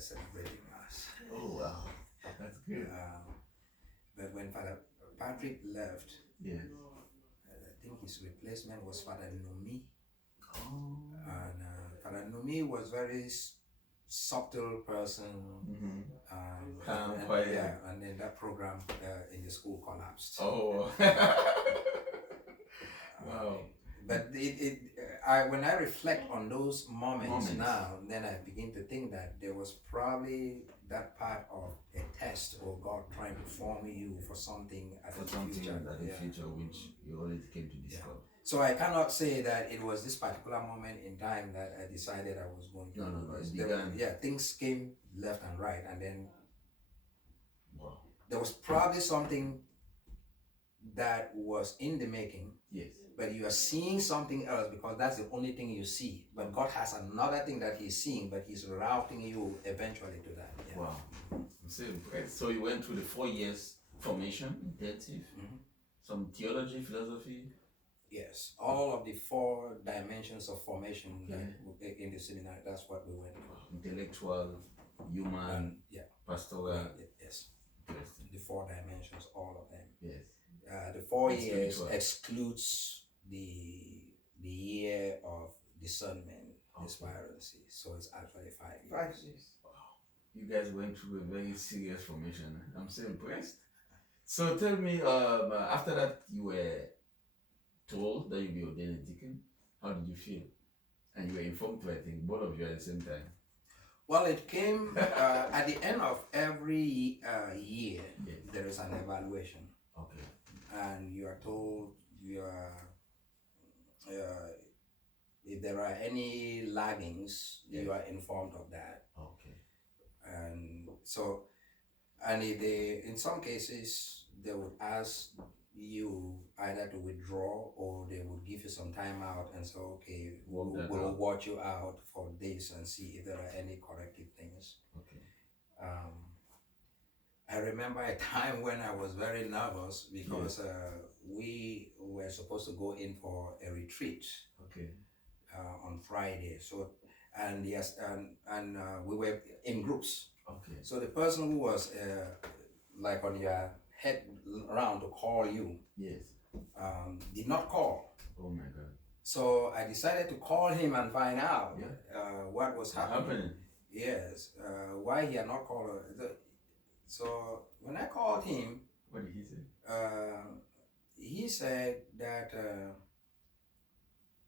celebrating Mass. Oh wow, that's good. But when Father Patrick left, Yes. I think his replacement was Father Nomi. Oh. And Father Nomi was very subtle person. Calm, quiet. Yeah, and then that program in the school collapsed. Oh. Wow. But when I reflect on those moments now, then I begin to think that there was probably that part of a test or God trying to form you for something at the future. Future which you already came to discover. So I cannot say that it was this particular moment in time that I decided I was going to. No. Things came left and right, and then wow. There was probably something that was in the making. Yes. But you are seeing something else because that's the only thing you see. But God has another thing that He's seeing, but He's routing you eventually to that. Yeah. Wow. I'm so impressed. So you went through the 4 years formation, intensive, some theology, philosophy. Yes, all of the 4 dimensions of formation in the seminary. That's what we went through. Intellectual, human, pastoral. Yes. The 4 dimensions, all of them. Yes. The 4 years excludes the year of discernment, aspirancy. So it's actually 5 years. 5 years. Wow. You guys went through a very serious formation. I'm so impressed. So tell me, after that you were told that you'd be ordained a deacon, how did you feel? And you were informed too, I think, both of you at the same time. Well, it came at the end of every year, there is an evaluation. Okay. And you are told if there are any laggings, you are informed of that. Okay. And so, and if they, in some cases, they would ask you either to withdraw or they would give you some time out and say, okay, we'll watch you out for this and see if there are any corrective things. Okay. I remember a time when I was very nervous because we were supposed to go in for a retreat. Okay. On Friday. So, and we were in groups. Okay. So the person who was like on your head around to call you, did not call. Oh my God. So I decided to call him and find out what was happening. Yes, why he had not called. So when I called him, what did he say? He said that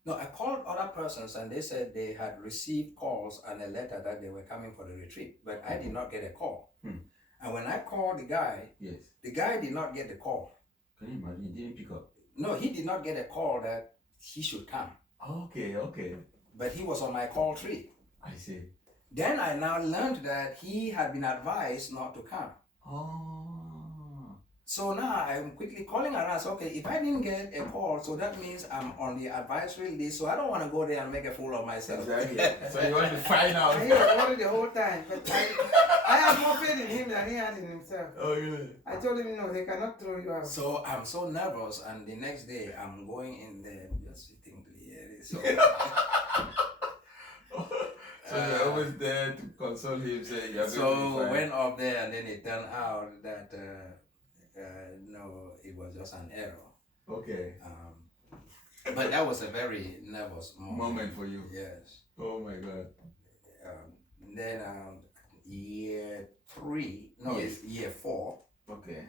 no, I called other persons and they said they had received calls and a letter that they were coming for the retreat, but I did not get a call. And when I called the guy, the guy did not get the call. Can you imagine? He didn't pick up. No, he did not get a call that he should come. Okay. But he was on my call tree. I see. Then I now learned that he had been advised not to come. Oh. So now I'm quickly calling around. So, okay, if I didn't get a call, so that means I'm on the advisory list. So I don't want to go there and make a fool of myself. Exactly. So you want to find out. He was worried the whole time. But I have more faith in him than he had in himself. Oh, really? I told him, no, they cannot throw you out. So I'm so nervous. And the next day, I'm going in there just sitting to hear it. So, so you're always there to console him, say you're going to be fine. So went up there and then it turned out that no, it was just an error. Okay. But that was a very nervous moment for you. Yes. Oh my God. Then year 4. Okay.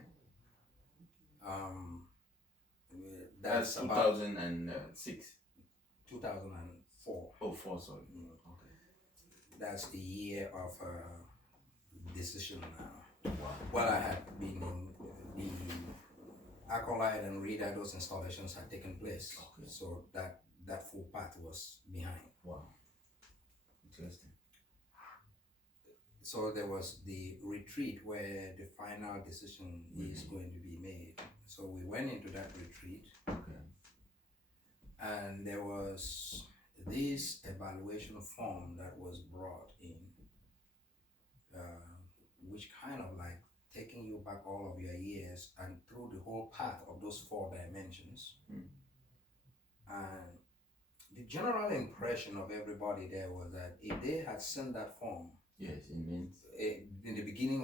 That's 2006. 2004. Oh, 4, sorry. Okay. That's the year of decision now. Wow. Well, I had been in the acolyte and reader, those installations had taken place. Okay. So that full path was behind. Wow. Interesting. So there was the retreat where the final decision is going to be made. So we went into that retreat. Okay. And there was this evaluation form that was brought in, which kind of like taking you back all of your years and through the whole path of those 4 dimensions. And the general impression of everybody there was that if they had seen that form, yes, it means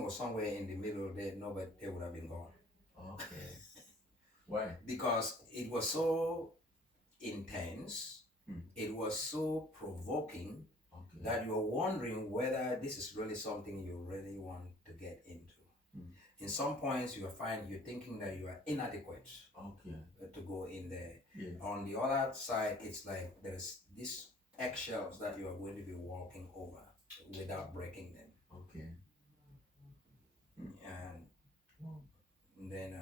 or somewhere in the middle there, nobody, they would have been gone. Okay. Why? Because it was so intense, it was so provoking, that you're wondering whether this is really something you really want to get into. In some points, you're thinking that you are inadequate to go in there. Yes. On the other side, it's like there's these eggshells that you are going to be walking over without breaking them. Okay. And then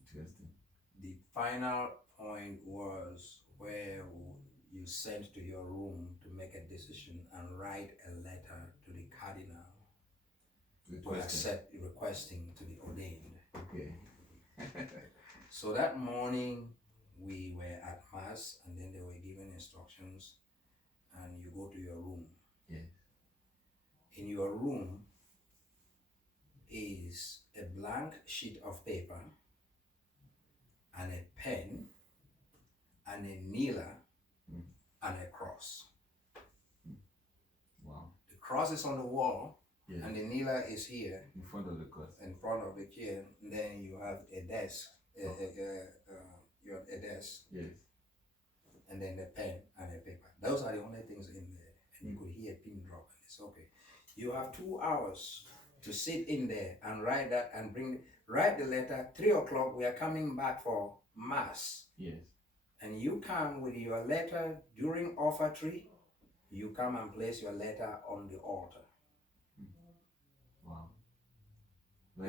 Interesting. the final point was where you sent to your room to make a decision and write a letter to the cardinal requesting to be ordained. Okay. So that morning we were at mass, and then they were given instructions, and you go to your room. Yes. In your room is a blank sheet of paper and a pen and a kneeler and a cross. Wow. The cross is on the wall. Yes. And the kneeler is here In front of the cross. in front of the chair. And then you have a desk. You have a desk. Yes. And then a pen and a paper. Those are the only things in there. And you could hear a pin drop, and it's okay. You have 2 hours to sit in there and write that and write the letter. 3 o'clock, we are coming back for mass. Yes. And you come with your letter during offertory. You come and place your letter on the altar. Wow. You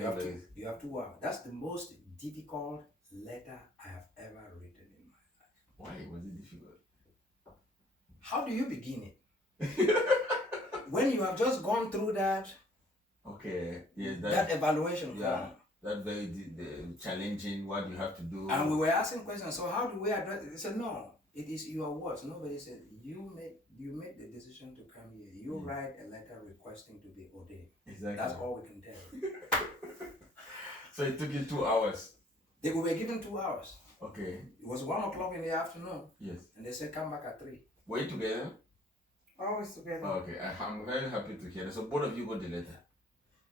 have 2 hours. That's the most difficult letter I have ever written in my life. Why was it difficult? How do you begin it? When you have just gone through that, Okay. Yes. that evaluation Yeah. form. That very challenging. What you have to do. And we were asking questions. So how do we address it? They said, no, it is your words. Nobody said you made the decision to come here. You write a letter requesting to be ordained. Exactly. That's all we can tell you. So it took you 2 hours. We were given 2 hours. Okay. It was 1 o'clock in the afternoon. Yes. And they said come back at 3. Were you together? Always together. Okay. I'm very happy to hear that. So both of you got the letter.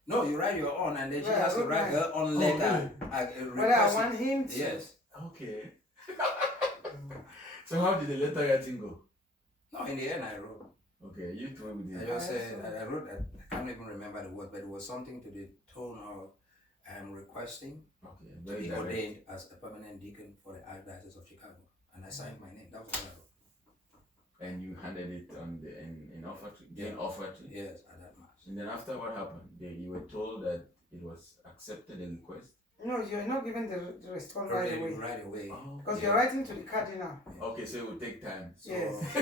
No, you write your own, and then she Yeah, has to write her own letter. But I want him to. Yes. Okay. So how did the letter writing go? No, in the end I wrote. Okay, you told me I this. just said, I wrote, I can't even remember the word, but it was something to the tone of, I am requesting Okay, to very be direct. ordained as a permanent deacon for the Archdiocese of Chicago. And I signed my name. That was all I wrote. And you handed it on the in offertory. Then offertory. Yes, at that mass. And then after what happened? You were told that it was accepted the request. No, you're not given the response right away. Right away. Oh, Because you're writing to the cardinal. okay, so it will take time. So Yes. So,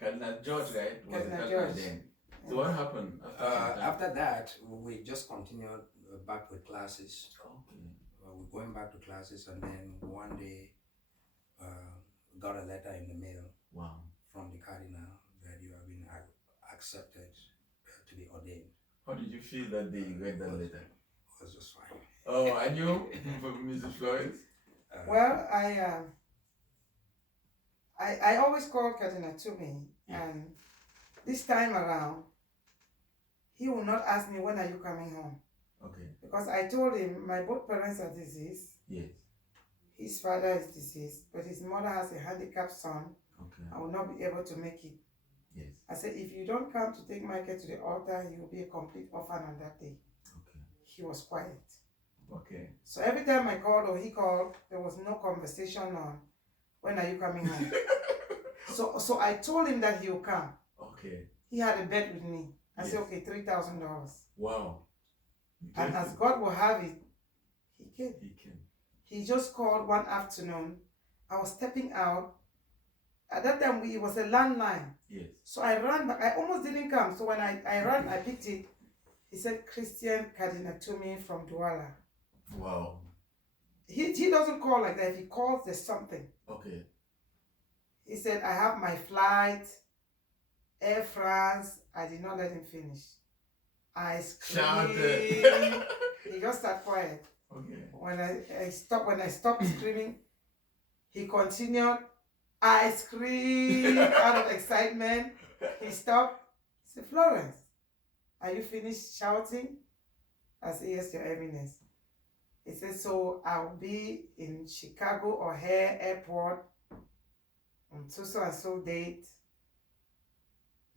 Cardinal George, right? Was Cardinal the George. then. So what happened after some time? After that, we just continued back with classes. Okay. We're going back to classes, and then one day got a letter in the mail Wow. from the cardinal that you have been accepted to be ordained. How did you feel that day you read that letter? It was just fine. Oh, and you, Mrs Florence? well, I always call Cardinal to me, and this time around, he will not ask me when are you coming home, Okay. because I told him my both parents are deceased. Yes. His father is deceased, but his mother has a handicapped son. Okay. I will not be able to make it. Yes. I said, if you don't come to take Michael to the altar, he will be a complete orphan on that day. Okay. He was quiet. Okay. So every time I called or he called, there was no conversation on when are you coming home. So I told him that he will come. Okay. He had a bet with me. I said, Yes. okay, $3,000. Wow. And as God will have it, he came. He can. He just called one afternoon. I was stepping out. At that time, it was a landline. Yes. So I ran back. I almost didn't come. So when I ran, I picked it. He said, Christian Cardinal to me from Douala. Wow. He doesn't call like that. If he calls, there's something. Okay. He said, I have my flight, Air France. I did not let him finish. I screamed. Shouted. He just sat quiet. Okay. When I stopped screaming, he continued. I screamed out of excitement. He stopped. He said, Florence, are you finished shouting? I said, yes, Your Eminence. He said, so I'll be in Chicago O'Hare Airport on so and so date,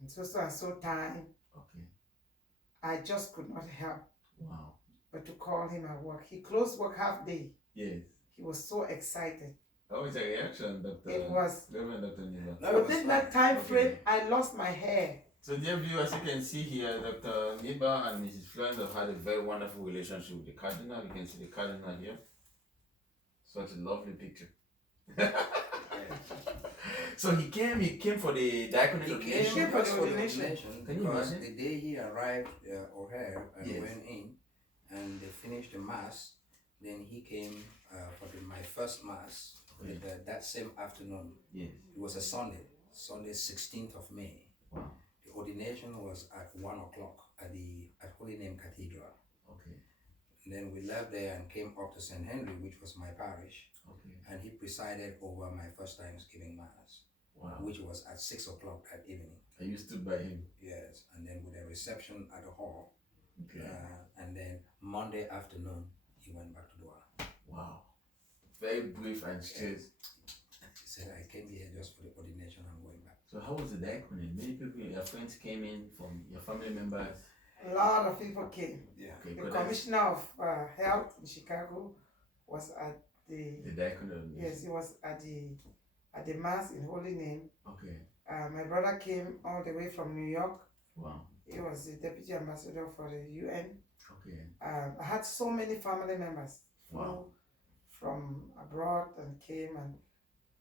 and so time. Okay. I just could not help Wow. but to call him at work. He closed work half day. Yes. He was so excited. How was your reaction, Dr. It was. Reverend Dr. Niba? No, Within that time frame, Okay. I lost my hair. So, dear viewers, you can see here Dr. Niba and Mrs. Florence have had a very wonderful relationship with the Cardinal. You can see the Cardinal here. Such a lovely picture. So he came for the diaconate He ordination? came for the just for the ordination. ordination Can you because imagine? the day he arrived O'Hare and Yes. went in and they finished the mass, then he came for my first mass that same afternoon. Yes. It was a Sunday 16th of May. Wow. The ordination was at 1 o'clock at Holy Name Cathedral. Okay. And then we left there and came up to St. Henry, which was my parish, Okay. and he presided over my first Thanksgiving mass, Wow. which was at 6 o'clock that evening. And you stood by him. Yes, and then with a reception at the hall. Okay. And then Monday afternoon, he went back to Douala. Wow. Very brief and straight. He said, I came here just for the ordination, I'm going back. So how was the diaconate? Many people, your friends came in from your family members. A lot of people came. Yeah. Okay, The but Commissioner of Health in Chicago was at the the, diaconate. yes, he was at the mass in Holy Name. Okay. My brother came all the way from New York. Wow. He was the deputy ambassador for the UN. Okay. I had so many family members flew Wow. from abroad and came, and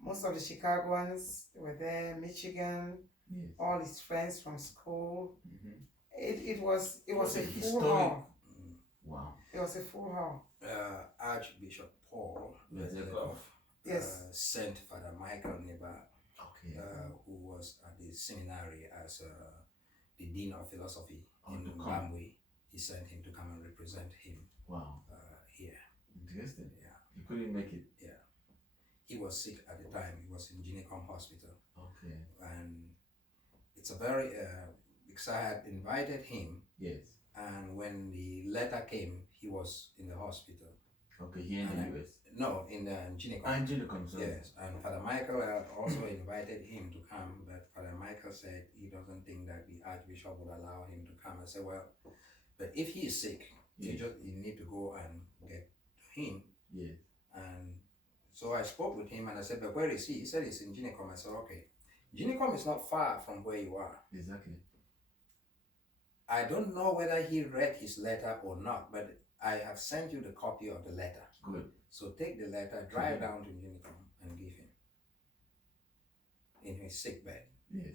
most of the Chicagoans were there, Michigan, Yes. all his friends from school. Mm-hmm. It was Was a it full historic? hall. Wow. It was a full hall. Archbishop Paul Yes, sent Father Michael Niba, Okay. who was at the seminary as the Dean of Philosophy in to come. Bambwe. He sent him to come and represent him Wow. here. Interesting. Yeah. You couldn't make it. Yeah. He was sick at the time. He was in Ginicom Hospital. Okay. And it's a very, because I had invited him, Yes. and when the letter came, he was in the hospital. Okay, here in And the US. No, in Ginicom. Angelican, sorry. Yes, and Father Michael had also invited him to come, but Father Michael said he doesn't think that the Archbishop would allow him to come. I said, well, but if he is sick, Yes. you need to go and get to him. Yes. And so I spoke with him and I said, but where is he? He said he's in Ginicom. I said, okay. Ginicom is not far from where you are. Exactly. I don't know whether he read his letter or not, but I have sent you the copy of the letter. Good. So take the letter, drive down to Ginicom and give him in his sick bed. Yes.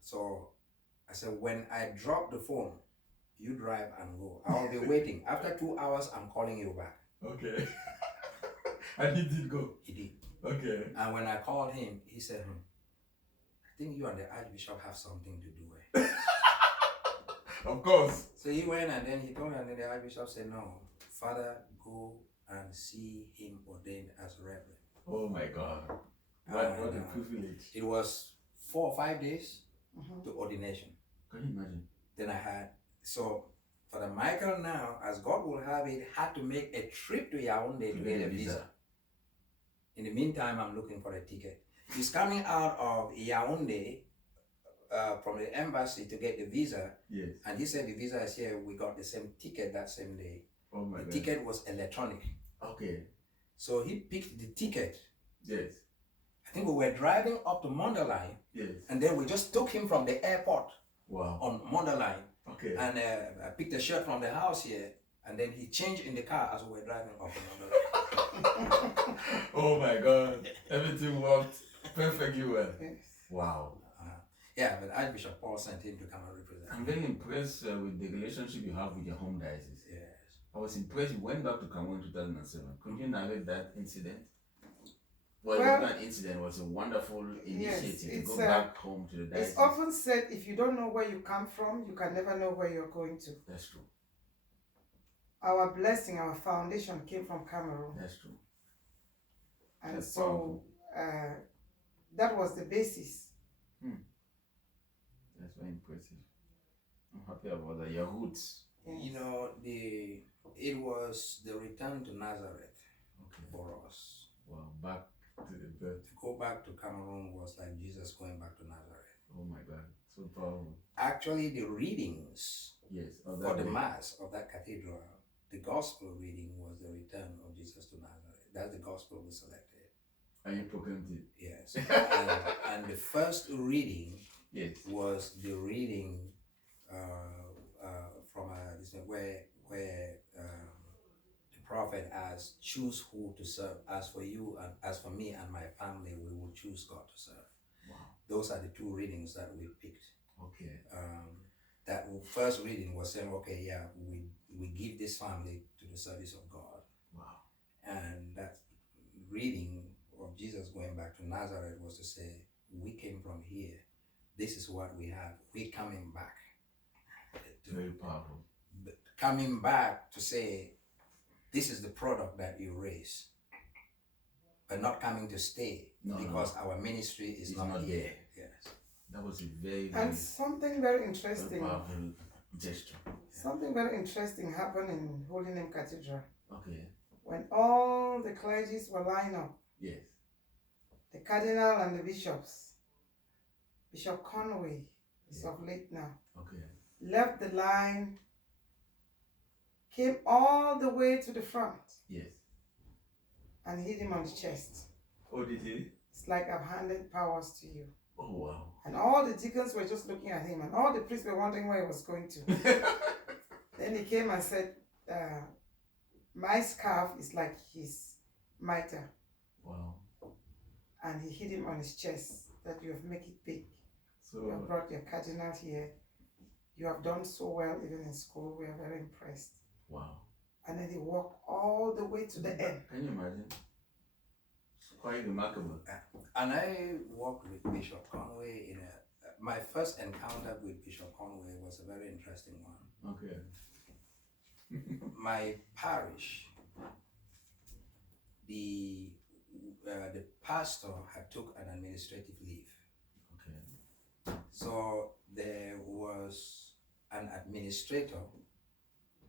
So I said, when I drop the phone, you drive and go. I'll be waiting. After 2 hours, I'm calling you back. Okay. And he did go. He did. Okay. And when I called him, he said, I think you and the Archbishop have something to do with. Of course. So he went and then he told me, and then the Archbishop said, no, Father, go and see him ordained as Reverend. Oh my God. What a And, privilege. It was 4 or 5 days Mhm. to ordination. Can you imagine? Then I had, so Father Michael now, as God will have it, had to make a trip to Yaoundé to get a visa. In the meantime, I'm looking for a ticket. He's coming out of Yaoundé from the embassy to get the visa, Yes. and he said the visa is here. We got the same ticket that same day. Oh my The God. ticket was electronic. Okay. So he picked the ticket. Yes. I think we were driving up to Monderline, Yes. and then we just took him from the airport Wow. on Monderline, Okay. and I picked a shirt from the house here, and then he changed in the car as we were driving up to Monderline. Oh my God. Everything worked perfectly well. Yes. Wow. Yeah, but Archbishop Paul sent him to come and represent. I'm very impressed with the relationship you have with your home diocese. Yes. I was impressed. You went back to Cameroon in 2007. Could you narrate that incident? Well, it was not an incident. It was a wonderful initiative to it's, go back home to the diocese. It's often said, if you don't know where you come from, you can never know where you're going to. That's true. Our blessing, our foundation came from Cameroon. That's true. And That's so that was the basis. That's very impressive. I'm happy about that. Your roots. You know, it was the return to Nazareth for us. Wow, back to the birth. To go back to Cameroon was like Jesus going back to Nazareth. Oh my God, so powerful. Actually, the readings for the day. Mass of that cathedral, the Gospel reading was the return of Jesus to Nazareth. That's the Gospel we selected. And you proclaimed it? Yes. and the first reading was the reading from where the prophet asked, choose who to serve. As for you and as for me and my family, we will choose God to serve. Wow. Those are the two readings that we picked. Okay. That first reading was saying, okay, yeah, we give this family to the service of God. Wow. And that reading of Jesus going back to Nazareth was to say, we came from here. This is what we have. We're coming back. Very powerful. Coming back to say, this is the product that you raise. But not coming to stay because our ministry is not here. There. Yes. That was a very, And something very interesting. powerful gesture. Something very interesting happened in Holy Name Cathedral. Okay. When all the clergies were lined up, Yes. the cardinal and the bishops, Bishop Conway is of late now, Okay. left the line, came all the way to the front, Yes. and hit him on the chest. Oh, did he? It's like I've handed powers to you. Oh, wow. And all the deacons were just looking at him, and all the priests were wondering where he was going to. Then he came and said, my scarf is like his mitre. Wow. And he hit him on his chest, that you have made it big. So You have brought your cardinal here. You have done so well even in school. We are very impressed. wow. And then he walked all the way to the end. Can you imagine? It's quite remarkable. And I worked with Bishop Conway my first encounter with Bishop Conway was a very interesting one. Okay. My parish, the pastor had took an administrative leave. Okay. So there was an administrator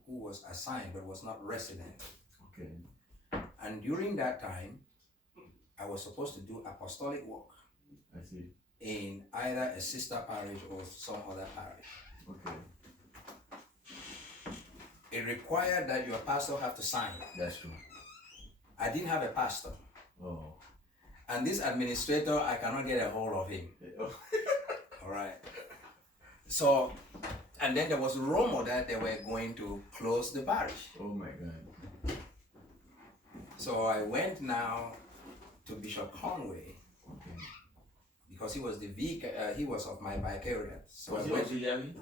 who was assigned but was not resident. Okay. And during that time, I was supposed to do apostolic work I see. in either a sister parish or some other parish. Okay. It required that your pastor have to sign. That's true. I didn't have a pastor. Oh. And this administrator, I cannot get a hold of him. Oh. All right. So, and then there was a rumor that they were going to close the parish. Oh my God. So I went now to Bishop Conway Okay. because he was the vicar, he was of my vicariate. So Was I he went, auxiliary?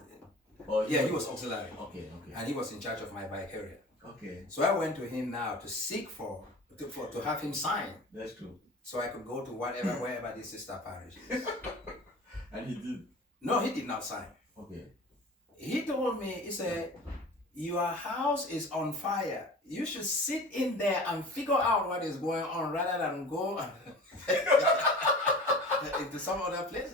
Or yeah, he was auxiliary. Okay. Okay. And he was in charge of my vicariate. Okay. So I went to him now to seek to have him sign That's true. so I could go to wherever the sister parish is. And he did. No, he did not sign. Okay. He told me, he said, your house is on fire. You should sit in there and figure out what is going on rather than go into some other place.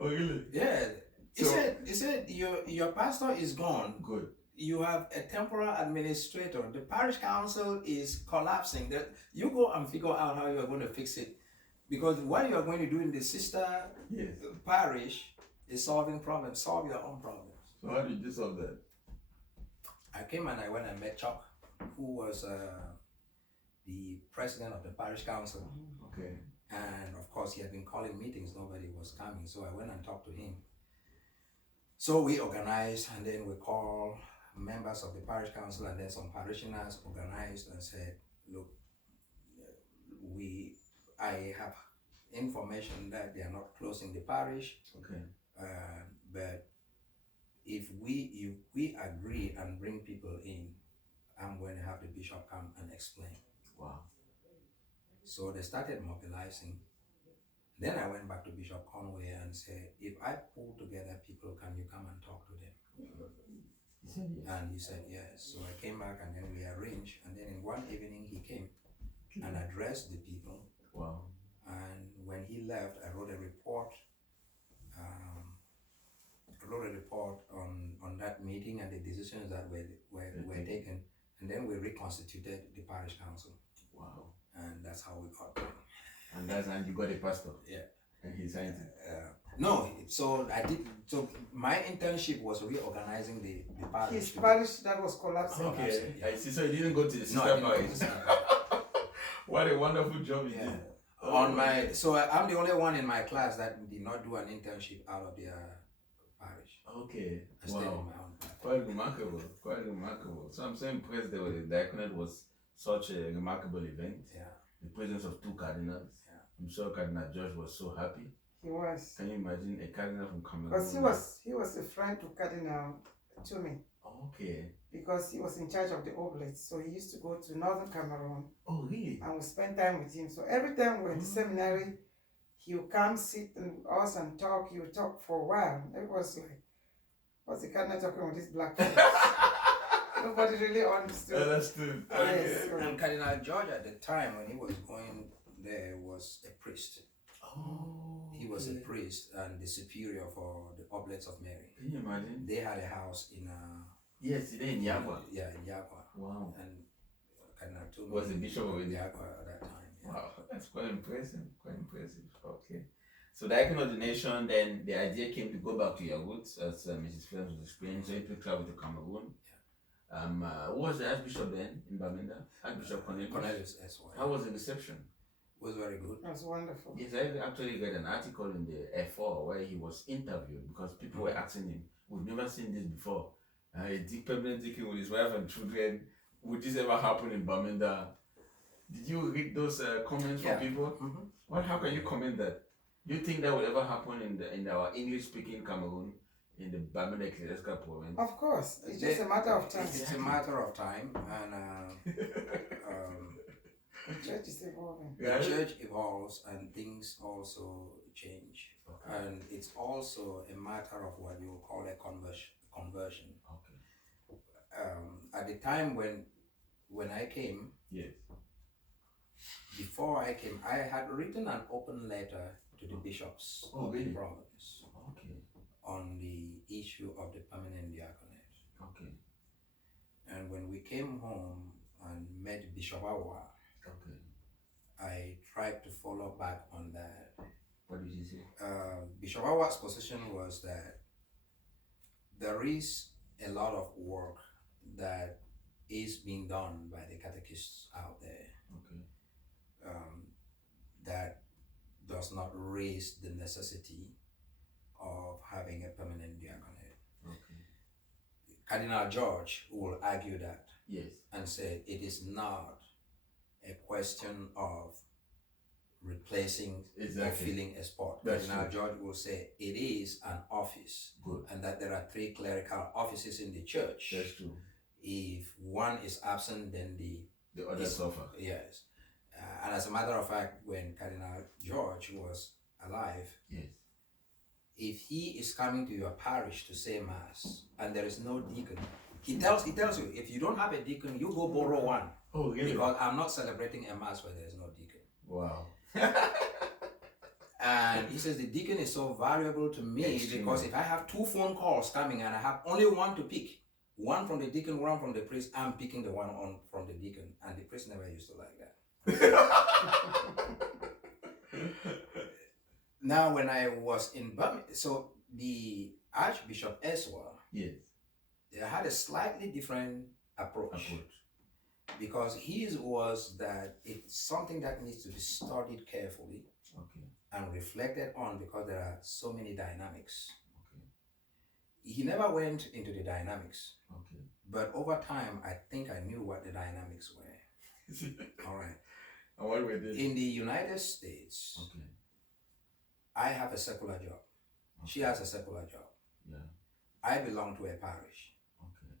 Oh really? Yeah. He So- said your pastor is gone. Good. You have a temporal administrator. The parish council is collapsing. You go and figure out how you are going to fix it. Because what you are going to do in the sister Yes. parish is solving problems. Solve your own problems. So how did you solve that? I came and I went and met Chuck, who was the president of the parish council. Okay. And of course, he had been calling meetings. Nobody was coming. So I went and talked to him. So we organized, and then we called members of the parish council, and then some parishioners organized and said, look, I have information that they are not closing the parish, Okay. but if we agree and bring people in, I'm going to have the bishop come and explain. Wow. So they started mobilizing. Then I went back to Bishop Conway and said, if I pull together people, can you come and talk to them? He said yes. And he said yes. So I came back and then we arranged. And then in one evening he came and addressed the people. meeting and the decisions that were taken, and then we reconstituted the parish council. Wow. And that's how we got going. And you got a pastor. Yeah. And he signed it. No, so I did. So my internship was reorganizing the parish. His parish that was collapsing. Okay, Yeah. I see. So he didn't go to the sister No, I didn't go to parish. the sister parish. What a wonderful job he Yeah. did. I'm the only one in my class that did not do an internship out of their parish. Okay. I stayed in Wow. my own parish. Quite remarkable. Quite remarkable. So I'm so impressed that the diaconate was such a remarkable event. Yeah. The presence of 2 cardinals. Yeah. I'm sure Cardinal George was so happy. He was. Can you imagine a cardinal from Cameroon? Because he was a friend to Cardinal to me. Okay. Because he was in charge of the oblates. So he used to go to northern Cameroon Oh, really? and we spend time with him. So every time we were in the seminary, he would come sit with us and talk. He would talk for a while. It was like, what's the cardinal talking with this black face? Nobody really understood. Understood. Yes. And Cardinal George at the time when he was going there was a priest. Oh. He was a priest and the superior for the Oblates of Mary. Can you imagine? They had a house in Yes, today in Yagua. Yeah, in Yagua. Wow. And Cardinal Toomey Was the bishop of it? Yagua at that time. Yeah. Wow, that's quite impressive. Quite impressive. Okay. So diaconal ordination, then the idea came to go back to your roots, as Mrs Florence was explaining. So you to travel to Cameroon. Who was the Archbishop then in Bamenda? Archbishop Cornelius. Cornelius S.Y. How was the reception? Was very good. That was wonderful. Yes, I actually read an article in the F4 where he was interviewed because people were asking him, "We've never seen this before. A permanent deacon with his wife and children. Would this ever happen in Bamenda?" Did you read those comments from people? Mm-hmm. Well, how can you comment that? Do you think that would ever happen in our English-speaking Cameroon, in the Bamenda Ecclesiastical Province? Of course. It's just a matter of time. It's a matter of time, and The church is evolving. the church evolves and things also change. Okay. And it's also a matter of what you call a conversion. Okay. At the time when I came, Yes. before I came, I had written an open letter to the bishops Oh, of really? the province Okay. on the issue of the permanent diaconate. Okay. And when we came home and met Bishop Akwa, Okay. I tried to follow back on that. What did you say? Bishop Akwa's position was that there is a lot of work that is being done by the catechists out there Okay. that does not raise the necessity of having a permanent diaconate. Okay. Cardinal George will argue that Yes. and say it is not a question of replacing or Exactly. filling a spot. That's Cardinal true. George will say it is an office Good. and that there are 3 clerical offices in the church. That's true. If one is absent, then The others suffer. yes. And as a matter of fact, when Cardinal George was alive, Yes. if he is coming to your parish to say mass and there is no deacon, he tells you, if you don't have a deacon, you go borrow one. Oh, really? Because I'm not celebrating a mass where there is no deacon. Wow. And he says the deacon is so valuable to me Extremely. because if I have 2 phone calls coming and I have only one to pick, one from the deacon, one from the priest, I'm picking the one from the deacon. And the priest never used to like that. Now, when I was in Birmingham, so the Archbishop Eswa, Yes. they had a slightly different approach. Because his was that it's something that needs to be studied carefully Okay. and reflected on because there are so many dynamics. Okay. He never went into the dynamics, Okay. but over time, I think I knew what the dynamics were. All right. And what were they? In the United States, Okay. I have a secular job. She has a secular job. Yeah. I belong to a parish. Okay.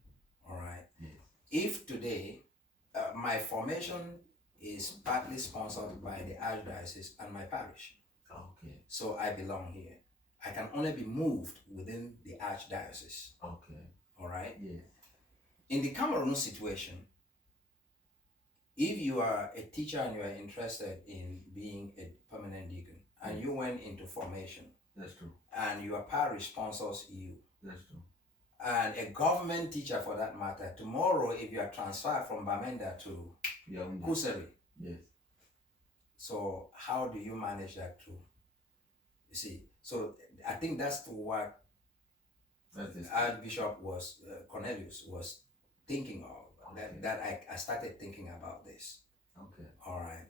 All right. Yes. If today, my formation is partly sponsored by the Archdiocese and my parish. Okay. So I belong here. I can only be moved within the Archdiocese. Okay. All right. Yes. In the Cameroon situation, if you are a teacher and you are interested in being a permanent deacon and you went into formation That's true. and your parish sponsors you, That's true. and a government teacher for that matter, tomorrow if you are transferred from Bamenda to Kuseri, yes. So how do you manage that too? You see, so I think that's what Archbishop was Cornelius was thinking of. Okay. That I started thinking about this. Okay. All right.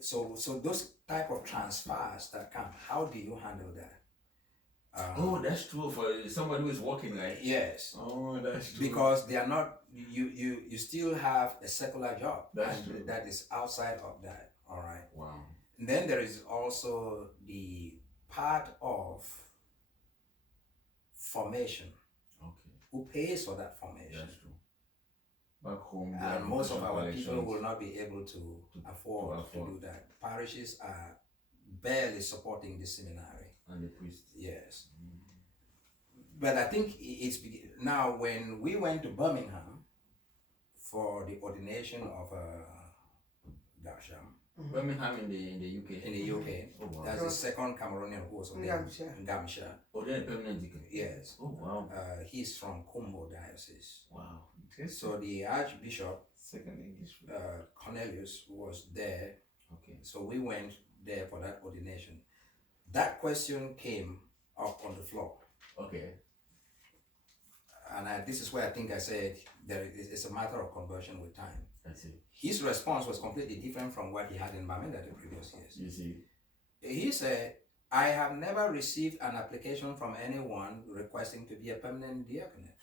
So those type of transfers that come, how do you handle that? Oh, that's true for someone who is working, right? Yes. Oh, that's true. Because they are not. You still have a secular job. That's true. That is outside of that. All right. Wow. And then there is also the part of formation. Okay. Who pays for that formation? That's true. Back home, and most of our people collections will not be able to afford to do that. Parishes are barely supporting the seminary. And the priest. Yes. But I think it's now when we went to Birmingham for the ordination of Gasham. Birmingham in the UK. In the UK. Oh, wow. That's the second Cameroonian who was ordained. Gamsha. Ordained permanent deacon. Yes. Oh wow. He's from Kumbo Diocese. Wow. So the Archbishop second English Cornelius was there. Okay. So we went there for that ordination. That question came up on the floor. Okay. And this is where I think I said it's a matter of conversion with time. I see. His response was completely different from what he had in Bamenda the previous years. You see. He said, I have never received an application from anyone requesting to be a permanent diaconate.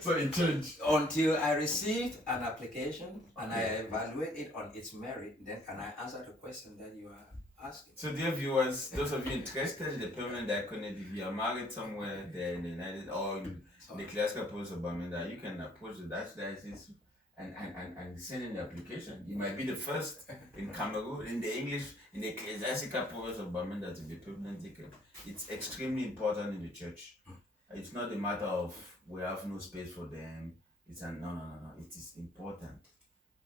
So it changed. Until I received an application and I evaluate it on its merit, then can I answer the question that you are asking? So dear viewers, those of you interested in the permanent diaconate, if you are married somewhere there in the United or in the classical province of Bamenda, you can approach the Archdiocese and send in the application. You might be the first in Cameroon, in the English, in the classical province of Bamenda to be permanent deacon. It's extremely important in the church. It's not a matter of we have no space for them. No. It is important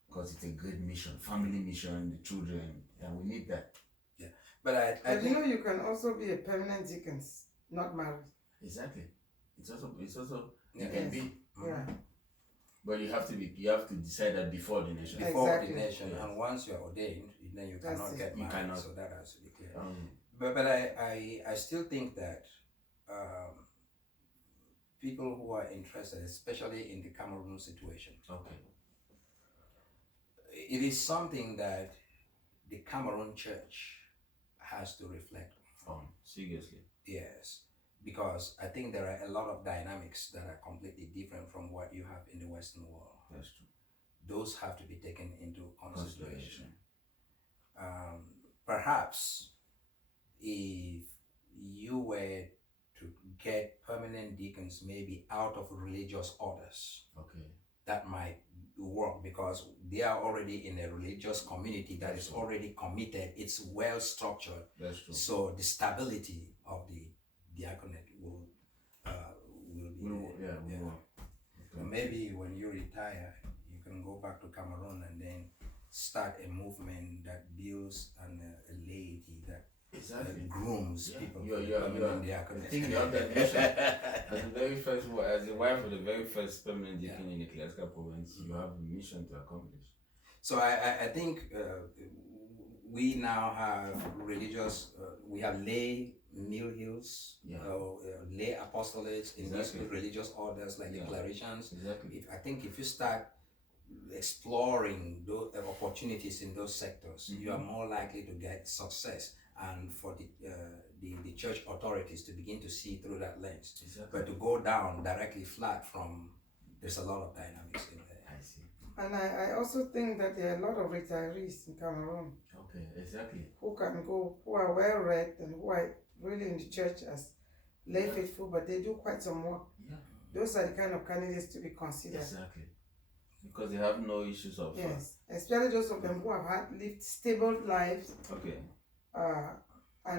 because it's a great mission, family mission, the children, and we need that. Yeah, but I you know you can also be a permanent deacon, not married. Exactly. It's also you can be. Yeah. But you have to decide that before ordination. Before Exactly. ordination, and once you are ordained, then you cannot get married. So that has to be clear. But I still think that people who are interested, especially in the Cameroon situation, it is something that the Cameroon church has to reflect on. Seriously. Yes, because I think there are a lot of dynamics that are completely different from what you have in the Western world. That's true. Those have to be taken into consideration. Perhaps if you were to get permanent deacons maybe out of religious orders, that might work because they are already in a religious community that is already committed. It's well structured. That's true. So the stability of the diaconate will be So maybe when you retire, you can go back to Cameroon and then start a movement that builds a laity that grooms people. I think you have that mission. As the wife of the very first permanent deacon in the classical province, you have a mission to accomplish. So I think we now have religious, we have lay nilhils, lay apostolates in these religious orders like the Claretians. I think if you start exploring those opportunities in those sectors, you are more likely to get success, and for the church authorities to begin to see through that lens. But to go down directly flat from, there's a lot of dynamics in there. I see. And I also think that there are a lot of retirees in Cameroon. Who can go, who are well read and who are really in the church as lay faithful, but they do quite some work. Those are the kind of candidates to be considered. Because they have no issues of especially those of them who have lived stable lives